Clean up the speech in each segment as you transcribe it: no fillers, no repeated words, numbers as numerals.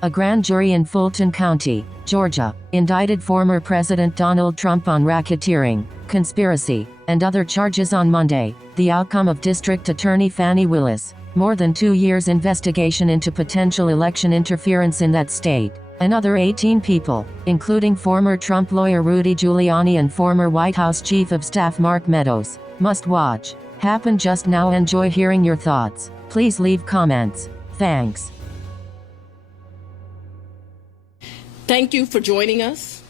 A grand jury in Fulton County, Georgia, indicted former President Donald Trump on racketeering, conspiracy, and other charges on Monday, the outcome of District Attorney Fani Willis' more than 2 years investigation into potential election interference in that state. Another 18 people, including former Trump lawyer Rudy Giuliani and former White House Chief of Staff Mark Meadows, must watch. Happen Just Now. Enjoy hearing your thoughts. Please leave comments. Thanks. Thank you for joining us.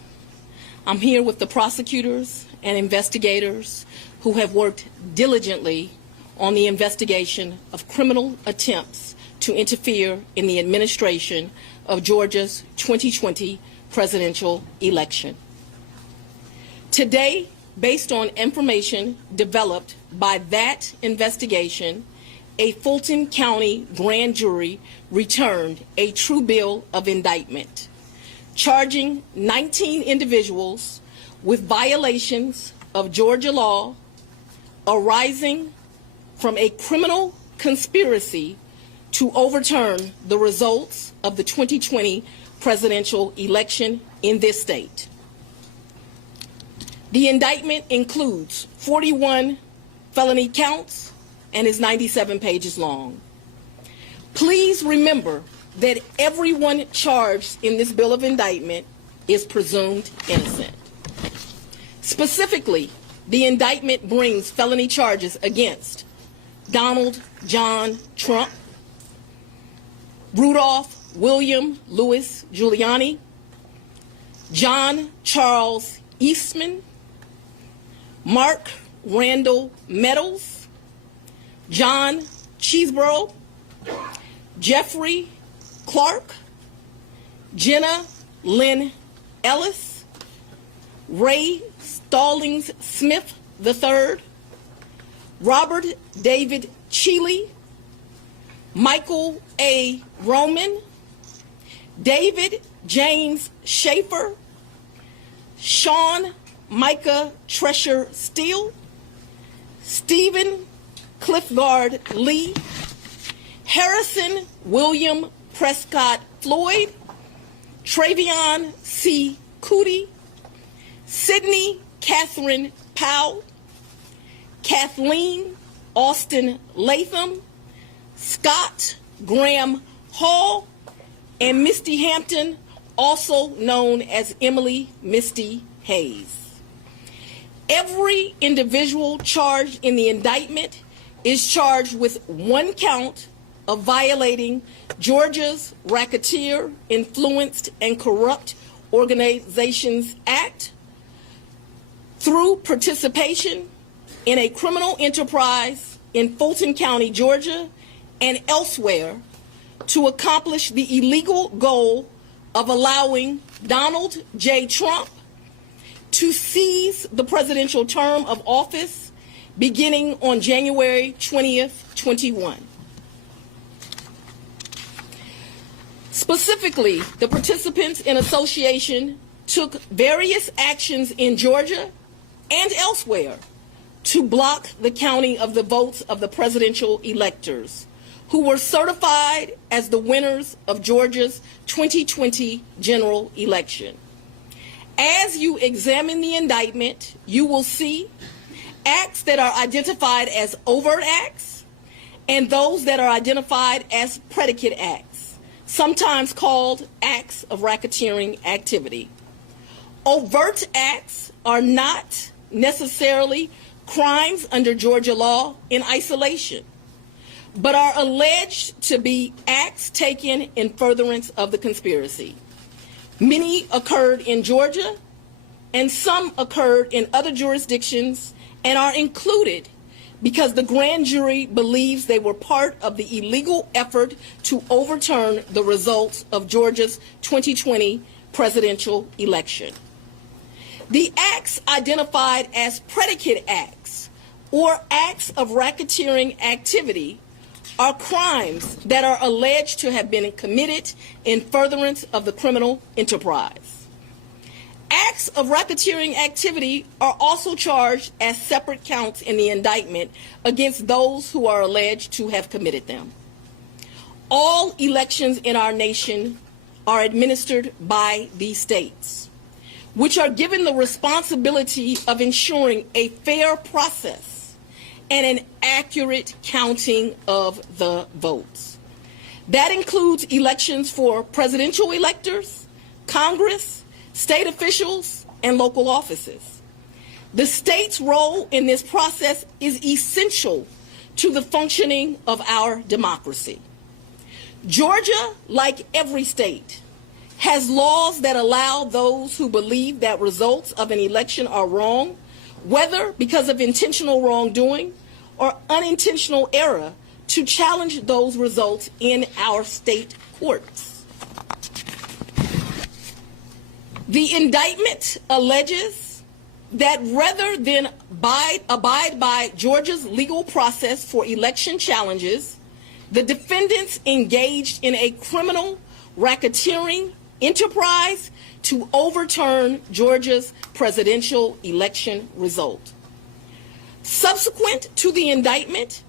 I'm here with the prosecutors and investigators who have worked diligently on the investigation of criminal attempts to interfere in the administration of Georgia's 2020 presidential election. Today, based on information developed by that investigation, a Fulton County grand jury returned a true bill of indictment, charging 19 individuals with violations of Georgia law arising from a criminal conspiracy to overturn the results of the 2020 presidential election in this state. The indictment includes 41 felony counts and is 97 pages long. Please remember that everyone charged in this bill of indictment is presumed innocent. Specifically, the indictment brings felony charges against Donald John Trump, Rudolph William Louis Giuliani, John Charles Eastman, Mark Randall Meadows, John Cheeseborough, Jeffrey Clark, Jenna Lynn Ellis, Ray Stallings Smith III, Robert David Cheeley, Michael A. Roman, David James Schaefer, Sean Micah Tresher Steele, Stephen Cliffgard Lee, Harrison William Prescott Floyd, Travion C. Cootie, Sydney Catherine Powell, Kathleen Austin Latham, Scott Graham Hall, and Misty Hampton, also known as Emily Misty Hayes. Every individual charged in the indictment is charged with one count of violating Georgia's Racketeer, Influenced, and Corrupt Organizations Act through participation in a criminal enterprise in Fulton County, Georgia, and elsewhere to accomplish the illegal goal of allowing Donald J. Trump to seize the presidential term of office beginning on January 20th, 21. Specifically, the participants in association took various actions in Georgia and elsewhere to block the counting of the votes of the presidential electors who were certified as the winners of Georgia's 2020 general election. As you examine the indictment, you will see acts that are identified as overt acts and those that are identified as predicate acts, sometimes called acts of racketeering activity. Overt acts are not necessarily crimes under Georgia law in isolation, but are alleged to be acts taken in furtherance of the conspiracy. Many occurred in Georgia, and some occurred in other jurisdictions and are included because the grand jury believes they were part of the illegal effort to overturn the results of Georgia's 2020 presidential election. The acts identified as predicate acts or acts of racketeering activity are crimes that are alleged to have been committed in furtherance of the criminal enterprise. Acts of racketeering activity are also charged as separate counts in the indictment against those who are alleged to have committed them. All elections in our nation are administered by these states, which are given the responsibility of ensuring a fair process and an accurate counting of the votes. That includes elections for presidential electors, Congress, state officials, and local offices. The state's role in this process is essential to the functioning of our democracy. Georgia, like every state, has laws that allow those who believe that results of an election are wrong, whether because of intentional wrongdoing or unintentional error, to challenge those results in our state courts. The indictment alleges that rather than abide by Georgia's legal process for election challenges, the defendants engaged in a criminal racketeering enterprise to overturn Georgia's presidential election result. Subsequent to the indictment,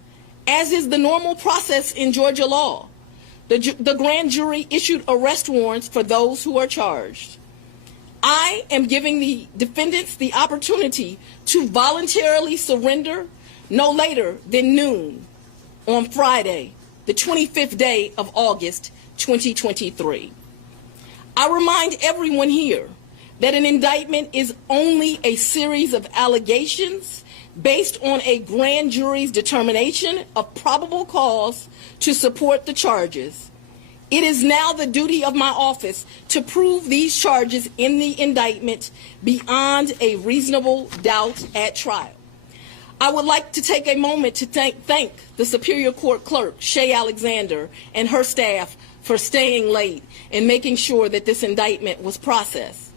as is the normal process in Georgia law, the grand jury issued arrest warrants for those who are charged. I am giving the defendants the opportunity to voluntarily surrender no later than noon on Friday, the 25th day of August, 2023. I remind everyone here that an indictment is only a series of allegations based on a grand jury's determination of probable cause to support the charges. It is now the duty of my office to prove these charges in the indictment beyond a reasonable doubt at trial. I would like to take a moment to thank the Superior Court Clerk, Shay Alexander, and her staff for staying late and making sure that this indictment was processed.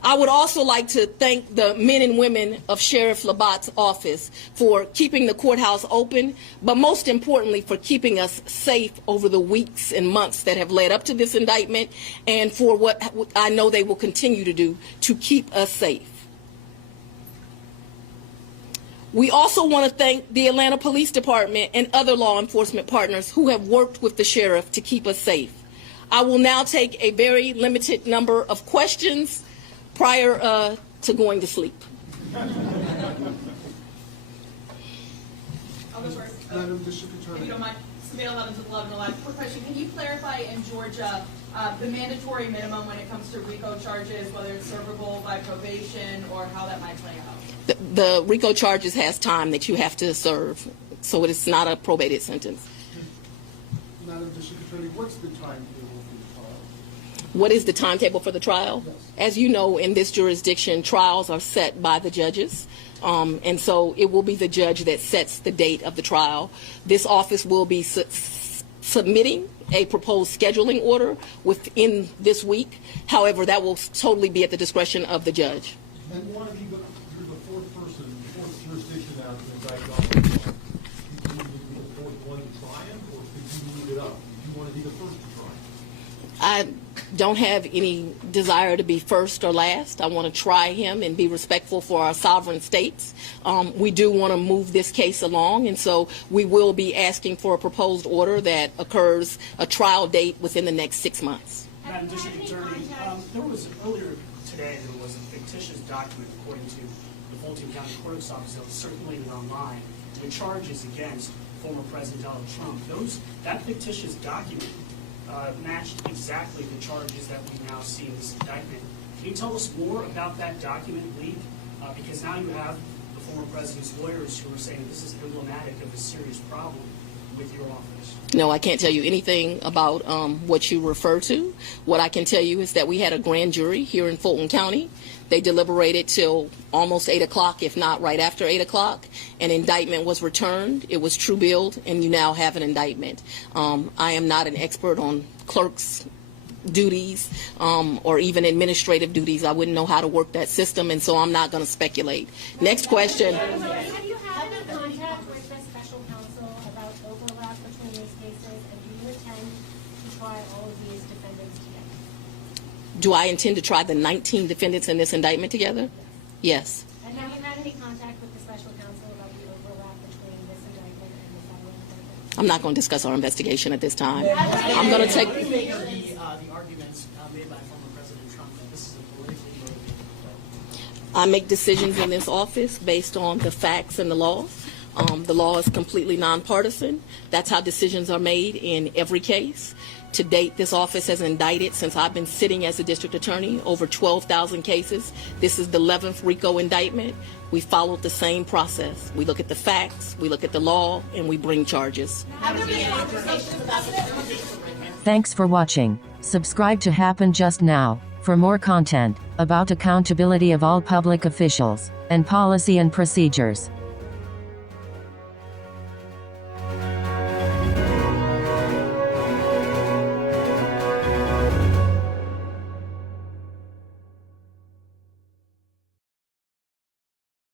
I would also like to thank the men and women of Sheriff Labatt's office for keeping the courthouse open, but most importantly for keeping us safe over the weeks and months that have led up to this indictment, and for what I know they will continue to do to keep us safe. We also want to thank the Atlanta Police Department and other law enforcement partners who have worked with the sheriff to keep us safe. I will now take a very limited number of questions prior to going to sleep. I'll go first. Madam District Attorney. If you don't mind, Samantha 11 alive. Quick question. Can you clarify in Georgia the mandatory minimum when it comes to RICO charges, whether it's servable by probation or how that might play out? The RICO charges has time that you have to serve, so it is not a probated sentence. Madam District Attorney, what's the timetable for the trial? What is the timetable for the trial? Yes. As you know, in this jurisdiction, trials are set by the judges, and so it will be the judge that sets the date of the trial. This office will be submitting a proposed scheduling order within this week. However, that will totally be at the discretion of the judge. And you want to be the fourth person, the fourth jurisdiction now to indict on the trial. Do you need to be the fourth one to try him, or could you move it up? Do you want to be the first to try him? I don't have any desire to be first or last. I want to try him and be respectful for our sovereign states. We do want to move this case along, and so we will be asking for a proposed order that occurs a trial date within the next 6 months. Madam District Attorney, there was earlier today there was a fictitious document according to the Fulton County Clerk's Office that was circulated online with charges against former President Donald Trump. That fictitious document matched exactly the charges that we now see in this indictment. Can you tell us more about that document leak? Because now you have the former president's lawyers who are saying this is emblematic of a serious problem with your office. No, I can't tell you anything about what you refer to. What I can tell you is that we had a grand jury here in Fulton County. They deliberated till almost 8 o'clock, if not right after 8 o'clock. An indictment was returned. It was true billed, and you now have an indictment. I am not an expert on clerks' duties or even administrative duties. I wouldn't know how to work that system, and so I'm not going to speculate. Next question. Have you had any contact with the special counsel about overlap between these cases, and do you intend to try all of these defendants together? Do I intend to try the 19 defendants in this indictment together? Yes. And have you had any contact with the special counsel about the overlap between this indictment and the federal indictment? I'm not going to discuss our investigation at this time. I'm going to take... The arguments I make decisions in this office based on the facts and the law. The law is completely nonpartisan. That's how decisions are made in every case. To date, this office has indicted, since I've been sitting as a district attorney, over 12,000 cases. This is the 11th RICO indictment. We followed the same process. We look at the facts, we look at the law, and we bring charges. Thanks for watching. Subscribe to Happen Just Now for more content about accountability of all public officials and policy and procedures.